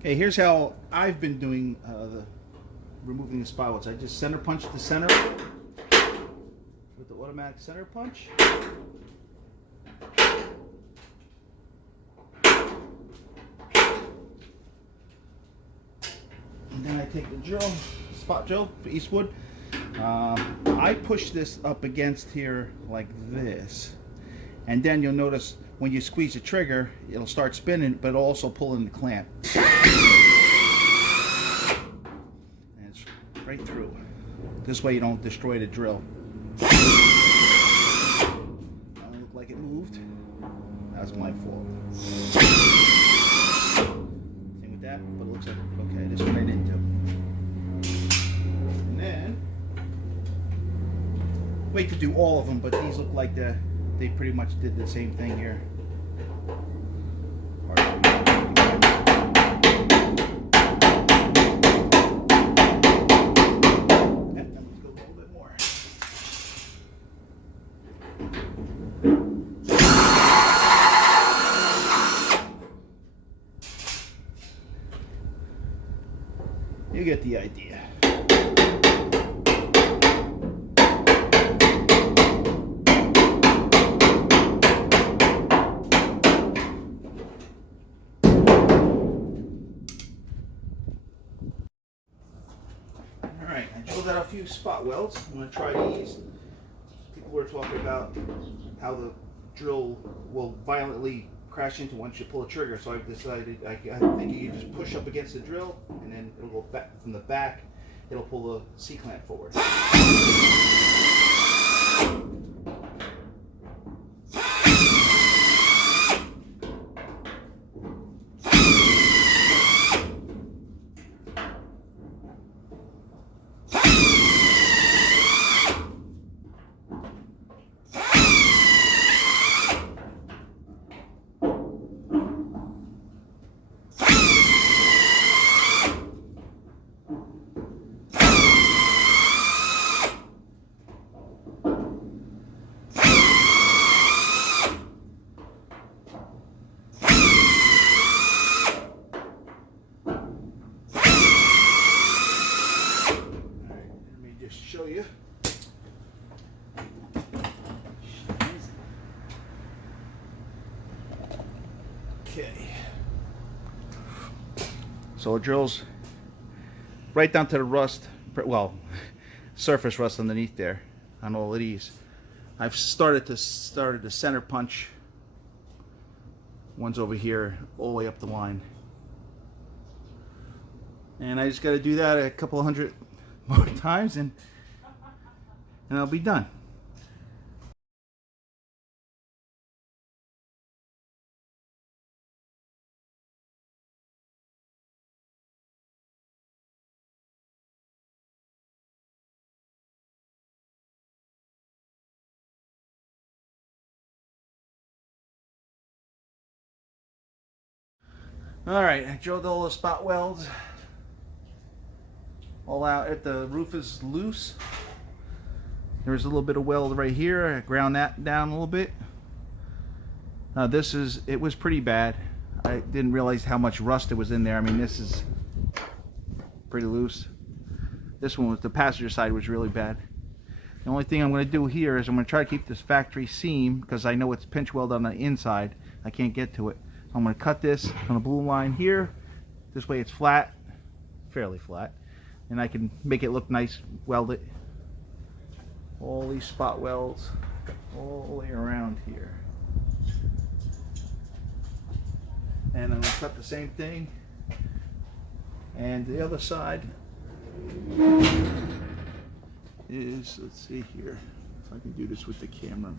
Okay, here's how I've been doing removing the spot welds. I just center punch the center with the automatic center punch. And then I take the drill, spot drill for Eastwood. I push this up against here like this. And then you'll notice when you squeeze the trigger, it'll start spinning, but it'll also pull in the clamp. And it's right through. This way you don't destroy the drill. Doesn't look like it moved. That's my fault. Same with that, but it looks like, okay, this one I didn't do. And then, wait to do all of them, but these look like they pretty much did the same thing here. You get the idea. Alright, I drilled out a few spot welds. I'm going to try these. People were talking about how the drill will violently crash into once you pull a trigger, so I've decided I think you just push up against the drill and then it'll go back from the back, it'll pull the C-clamp forward. Show you. Okay. So it drills right down to the rust, well, surface rust underneath there on all of these. I've started the center punch. One's over here, all the way up the line. And I just got to do that a couple of hundred more times and I'll be done. Alright, I drilled all the spot welds all out. If the roof is loose, there's a little bit of weld right here. I ground that down a little bit. It was pretty bad. I didn't realize how much rust it was in there. I mean, this is pretty loose. This one was, the passenger side was really bad. The only thing I'm going to do here is I'm going to try to keep this factory seam because I know it's pinch weld on the inside. I can't get to it. I'm going to cut this on the blue line here. This way it's flat, fairly flat, and I can make it look nice, weld it. All these spot welds all the way around here. And I'm going to cut the same thing. And the other side is, let's see here, if I can do this with the camera.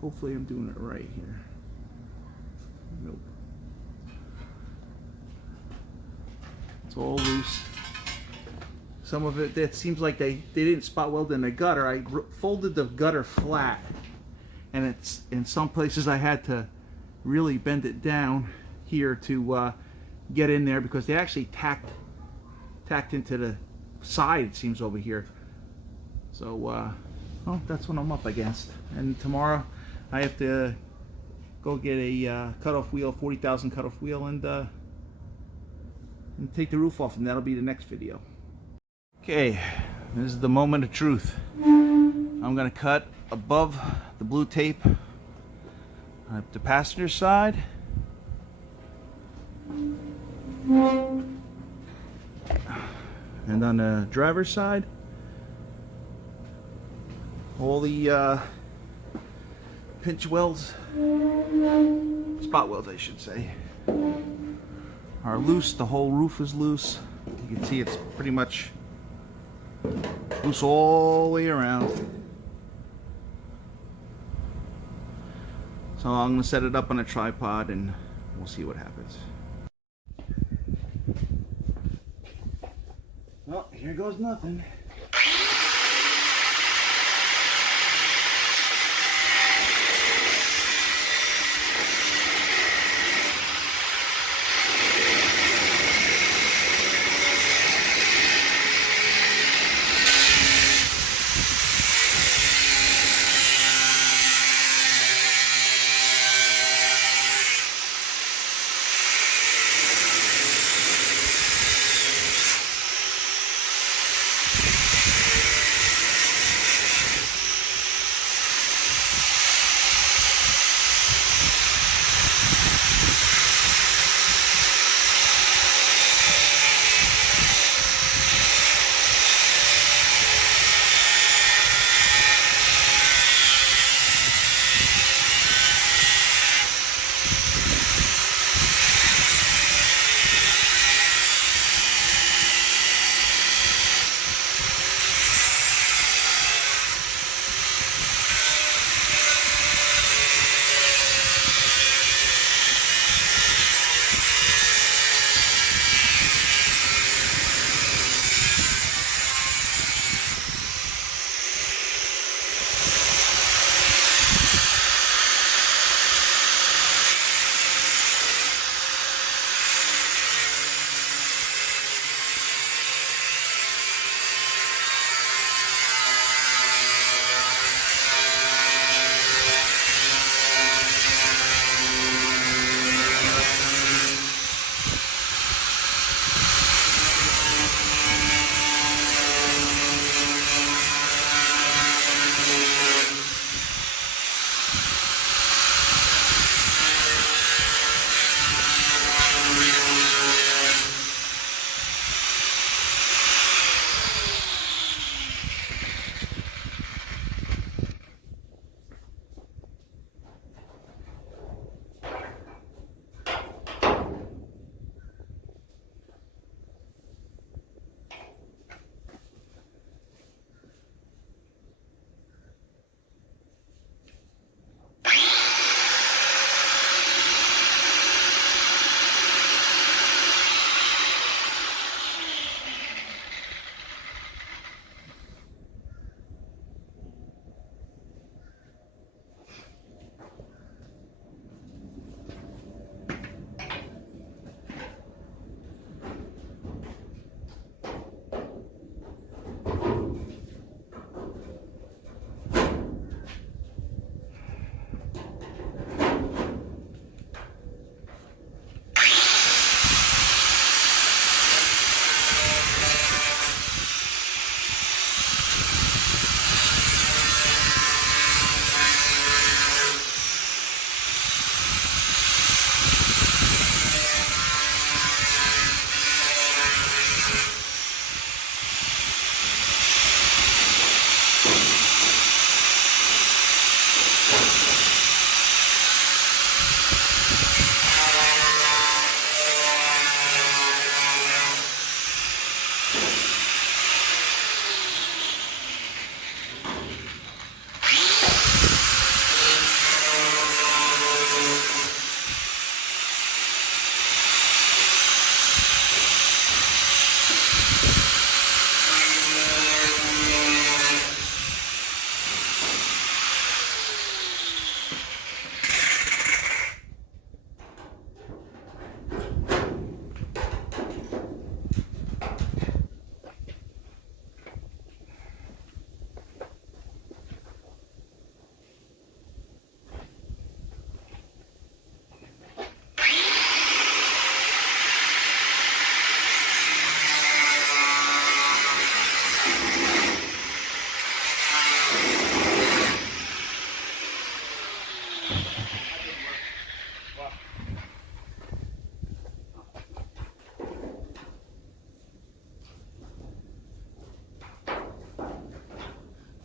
Hopefully I'm doing it right here. Nope. It's all loose. Some of it seems like they didn't spot weld in the gutter. I folded the gutter flat, and it's in some places I had to really bend it down here to get in there because they actually tacked into the side, it seems, over here. So well, that's what I'm up against. And tomorrow I have to go get a cutoff wheel, 40,000 cutoff wheel, and and take the roof off, and that'll be the next video. Okay, this is the moment of truth. I'm gonna cut above the blue tape on the passenger side. And on the driver's side, all the pinch welds, spot welds I should say, are loose. The whole roof is loose. You can see it's pretty much loose all the way around. So I'm going to set it up on a tripod and we'll see what happens. Well, here goes nothing.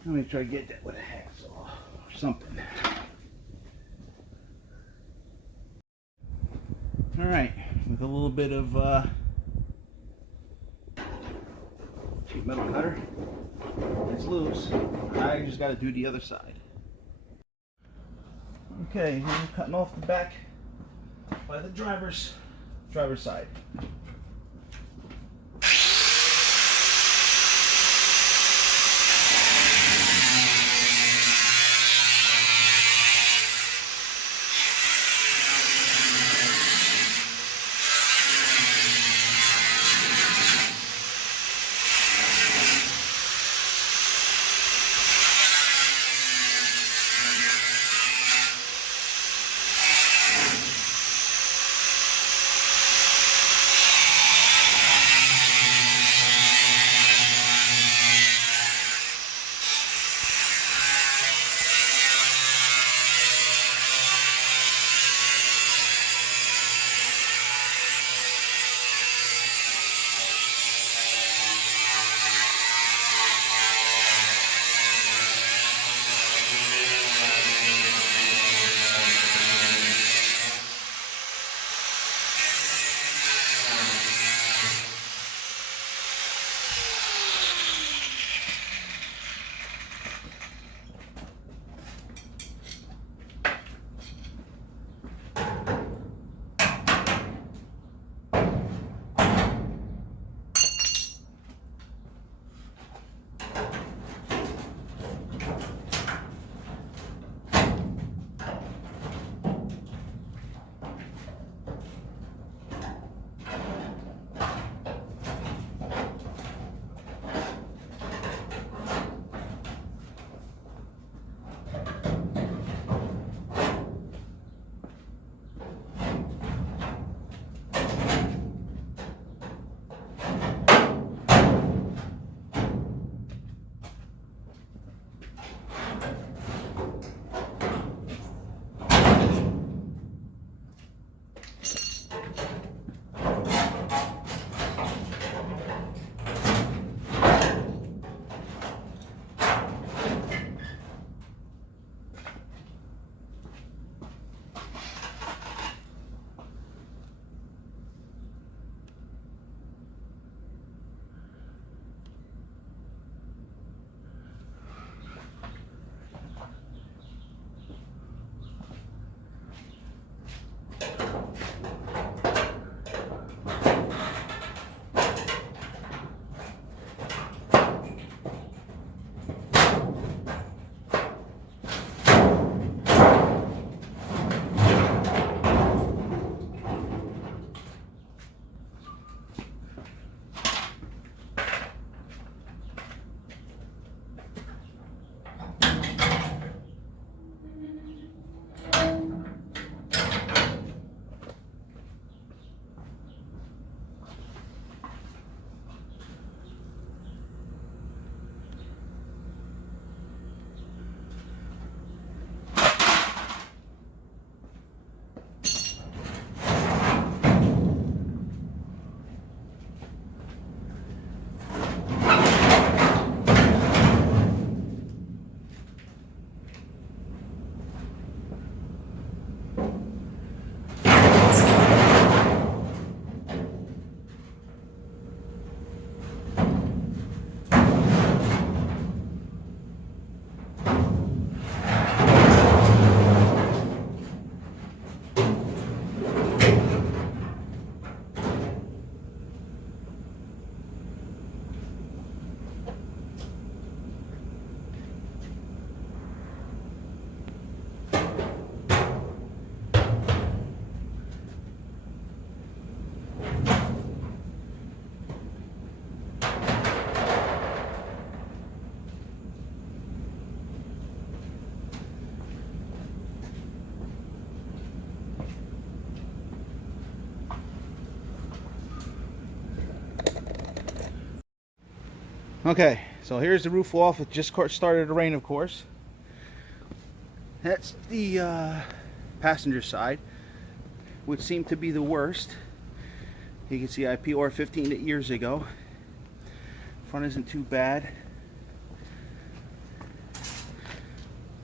Let me try to get that with a hacksaw or something. Alright, with a little bit of cheap metal cutter, it's loose. I just got to do the other side. Okay, here we're cutting off the back by the driver's side. Okay, so here's the roof off. It just started to rain, of course. That's the passenger side, which seemed to be the worst. You can see I PR 15 years ago. Front isn't too bad.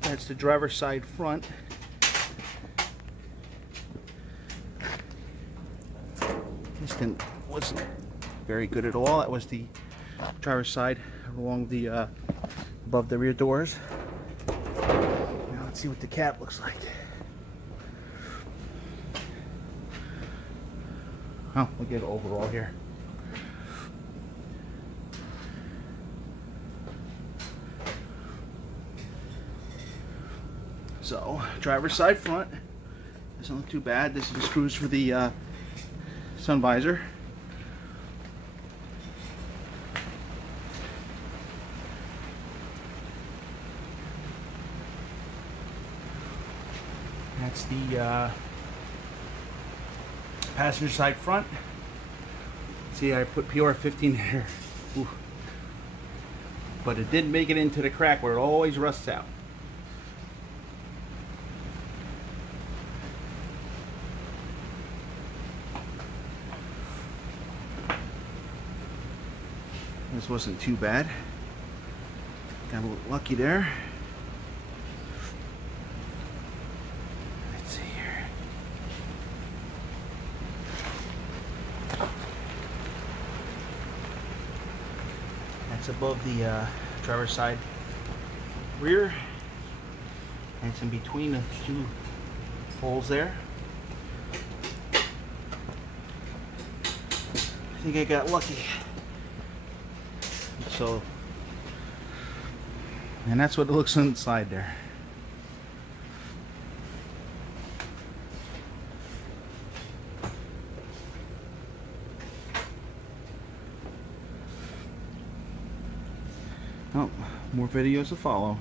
That's the driver's side front. This wasn't very good at all. That was the driver's side along the above the rear doors. Now let's see what the cab looks like. Oh, we'll get overall here. So, driver's side front doesn't look too bad. This is the screws for the sun visor. That's the passenger side front. See, I put PR15 here. Ooh. But it didn't make it into the crack where it always rusts out. This wasn't too bad. Got a little lucky there. Let's see here. That's above the driver's side rear. And it's in between the two holes there. I think I got lucky. So, and that's what it looks inside there. Oh, more videos to follow.